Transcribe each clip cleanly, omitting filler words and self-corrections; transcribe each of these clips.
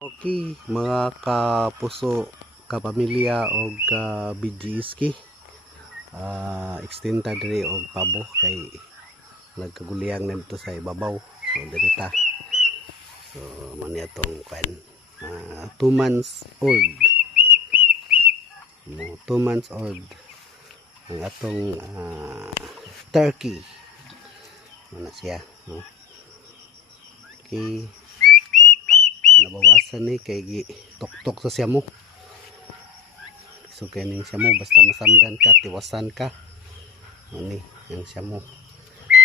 Okay, mga kapuso, kapamilya o ka-BGSK, extended diri og pabo kay nagkaguliyang na dito sa ibabaw. So dirita. So man atong 2 months old. 2 months old ang atong turkey. Ano siya, no? Okay. Nabawasan ni kay tok-tok sa siya mo. So kaning siya mo basta masamdan ka, tiwasan ka. Ani yang siya mo.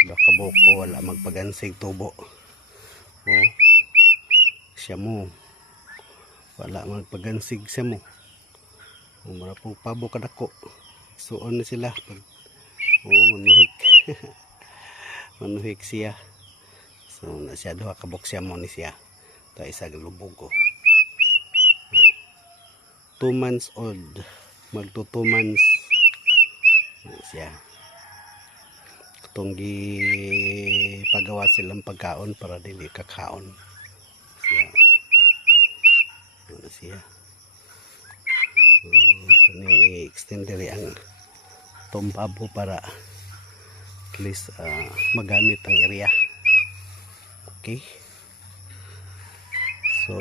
Baka boko wala magpagansig tubo. Oh. Siya mo. Wala magpagansig siya mo. Mura pong pabo kadako. Suon na sila pag manuhik. Manuhik siya. So na siya duha ka box siya mo ni siya. Ta isa galubog ko. 2 months old. Magto 2 months siya. Itong pagawa silang pagkaon para dili kakaon siya. Ano siya. So ito na i-extend diri ang tompabo para at least magamit ang area. Okay. So